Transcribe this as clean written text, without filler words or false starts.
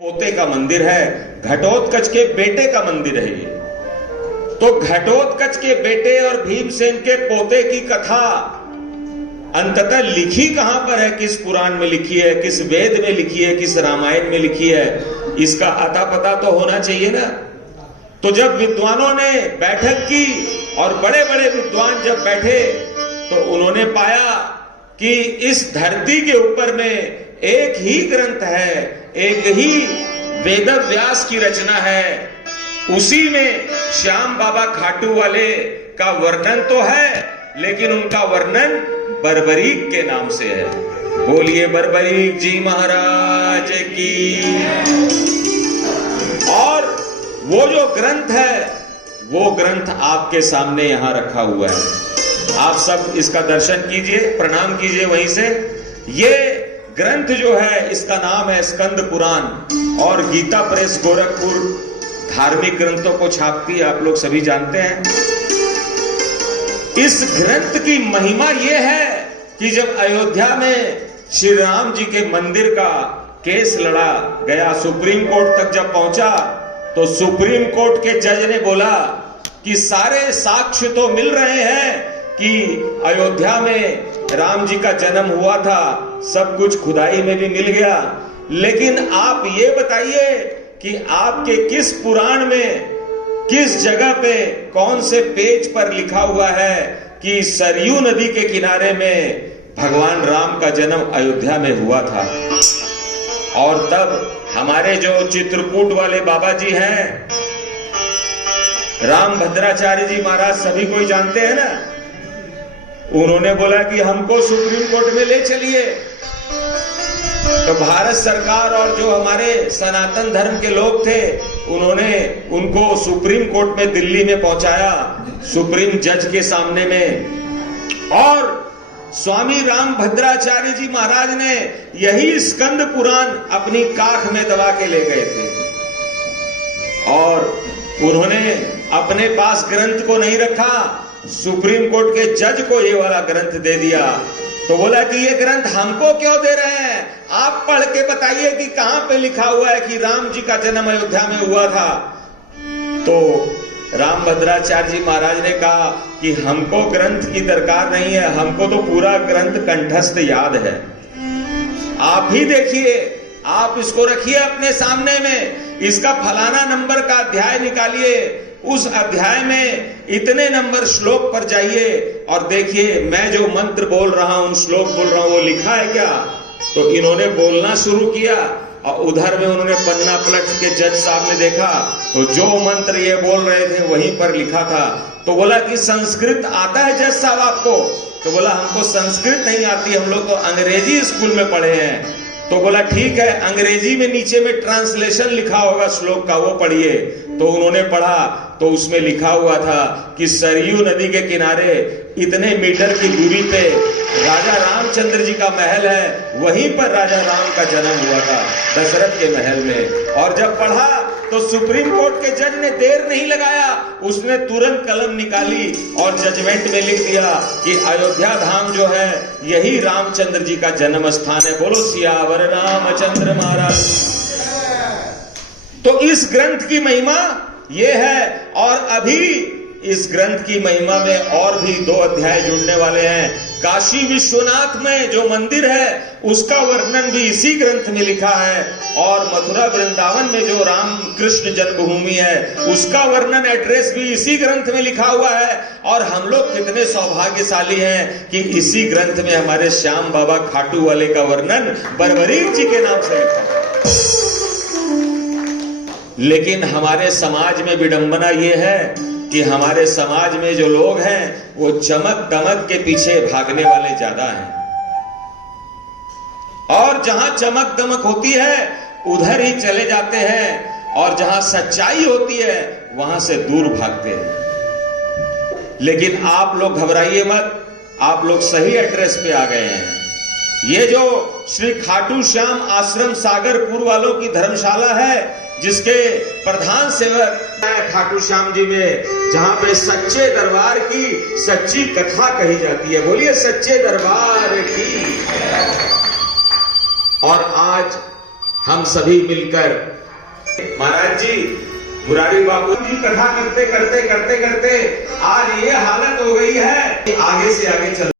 पोते का मंदिर है, घटोत्कच के बेटे का मंदिर है ये। तो घटोत्कच के बेटे और भीमसेन के पोते की कथा अंततः लिखी कहां पर है, किस पुराण में लिखी है, किस वेद में लिखी है, किस रामायण में लिखी है, इसका अता पता तो होना चाहिए ना। तो जब विद्वानों ने बैठक की और बड़े बड़े विद्वान जब बैठे तो उन्होंने पाया कि इस धरती के ऊपर में एक ही ग्रंथ है, एक ही वेद व्यास की रचना है, उसी में श्याम बाबा खाटू वाले का वर्णन तो है, लेकिन उनका वर्णन बर्बरीक के नाम से है। बोलिए बर्बरीक जी महाराज की। और वो जो ग्रंथ है, वो ग्रंथ आपके सामने यहां रखा हुआ है। आप सब इसका दर्शन कीजिए, प्रणाम कीजिए वहीं से। ये ग्रंथ जो है इसका नाम है स्कंद पुराण और गीता प्रेस गोरखपुर धार्मिक ग्रंथों को छापती है, आप लोग सभी जानते हैं। इस ग्रंथ की महिमा यह है कि जब अयोध्या में श्री राम जी के मंदिर का केस लड़ा गया, सुप्रीम कोर्ट तक जब पहुंचा, तो सुप्रीम कोर्ट के जज ने बोला कि सारे साक्ष्य तो मिल रहे हैं कि अयोध्या में राम जी का जन्म हुआ था, सब कुछ खुदाई में भी मिल गया, लेकिन आप ये बताइए कि आपके किस पुराण में, किस जगह पे, कौन से पेज पर लिखा हुआ है कि सरयू नदी के किनारे में भगवान राम का जन्म अयोध्या में हुआ था। और तब हमारे जो चित्रकूट वाले बाबा जी हैं, राम भद्राचार्य जी महाराज, सभी कोई जानते हैं ना, उन्होंने बोला कि हमको सुप्रीम कोर्ट में ले चलिए। तो भारत सरकार और जो हमारे सनातन धर्म के लोग थे, उन्होंने उनको सुप्रीम कोर्ट में दिल्ली में पहुंचाया, सुप्रीम जज के सामने में। और स्वामी राम भद्राचार्य जी महाराज ने यही स्कंद पुराण अपनी काख में दबा के ले गए थे। और उन्होंने अपने पास ग्रंथ को नहीं रखा, सुप्रीम कोर्ट के जज को ये वाला ग्रंथ दे दिया। तो बोला कि ये ग्रंथ हमको क्यों दे रहे हैं, आप पढ़ के बताइए कि कहां पे लिखा हुआ है कि राम जी का जन्म अयोध्या में हुआ था। तो राम भद्राचार्य जी महाराज ने कहा कि हमको ग्रंथ की दरकार नहीं है, हमको तो पूरा ग्रंथ कंठस्थ याद है। आप ही देखिए, आप इसको रखिए अपने सामने में, इसका फलाना नंबर का अध्याय निकालिए, उस अध्याय में इतने नंबर श्लोक पर जाइए और देखिए मैं जो मंत्र बोल रहा हूं, श्लोक बोल रहा हूं, वो लिखा है क्या। तो इन्होंने बोलना शुरू किया और उधर में उन्होंने पन्ना पलट के जज साहब ने देखा तो जो मंत्र ये बोल रहे थे वहीं पर लिखा था। तो बोला कि संस्कृत आता है जज साहब आपको? तो बोला हमको संस्कृत नहीं आती, हम लोग तो अंग्रेजी स्कूल में पढ़े हैं। तो बोला ठीक है, अंग्रेजी में नीचे में ट्रांसलेशन लिखा होगा श्लोक का, वो पढ़िए। तो उन्होंने पढ़ा तो उसमें लिखा हुआ था कि सरयू नदी के किनारे इतने मीटर की दूरी पे राजा रामचंद्र जी का महल है, वहीं पर राजा राम का जन्म हुआ था, दशरथ के महल में। और जब पढ़ा तो सुप्रीम कोर्ट के जज ने देर नहीं लगाया, उसने तुरंत कलम निकाली और जजमेंट में लिख दिया कि अयोध्या धाम जो है यही रामचंद्र जी का जन्म स्थान है। बोलो सियावर रामचंद्र महाराज। तो इस ग्रंथ की महिमा ये है। और अभी इस ग्रंथ की महिमा में और भी 2 अध्याय जुड़ने वाले हैं। काशी विश्वनाथ में जो मंदिर है उसका वर्णन भी इसी ग्रंथ में लिखा है, और मथुरा वृंदावन में जो राम कृष्ण जन्मभूमि है उसका वर्णन, एड्रेस भी इसी ग्रंथ में लिखा हुआ है। और हम लोग कितने सौभाग्यशाली हैं कि इसी ग्रंथ में हमारे श्याम बाबा खाटू वाले का वर्णन बर्बरीक जी के नाम से लिखा है। लेकिन हमारे समाज में विडंबना यह है कि हमारे समाज में जो लोग हैं वो चमक दमक के पीछे भागने वाले ज्यादा हैं, और जहां चमक दमक होती है उधर ही चले जाते हैं, और जहां सच्चाई होती है वहां से दूर भागते हैं। लेकिन आप लोग घबराइए मत, आप लोग सही एड्रेस पे आ गए हैं। ये जो श्री खाटू श्याम आश्रम सागरपुर वालों की धर्मशाला है, जिसके प्रधान सेवक खाटू श्याम जी में, जहां पे सच्चे दरबार की सच्ची कथा कही जाती है। बोलिए सच्चे दरबार की। और आज हम सभी मिलकर महाराज जी, मुरारी बापू की कथा करते करते आज ये हालत हो गई है, आगे से आगे चल